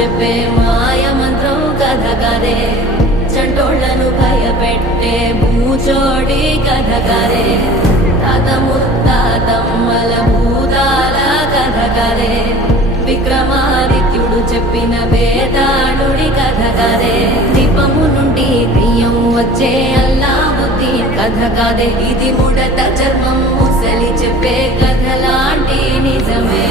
చెప్పే మాయ మంత్రం కథ కదే, చంటోళ్లను భయపెట్టే భూచోడి కథ కదే, తాత ముత్తాతమ్మల భూతాల కథ కదే, విక్రమాదిత్యుడు చెప్పిన వేదాళుడి కథ కదే, దీపము నుండి దెయ్యం వచ్చే అల్లావుద్దీ కథ కదే, ఇది ముడత చర్మం ముసలి చెప్పే కథ లాంటి నిజమే.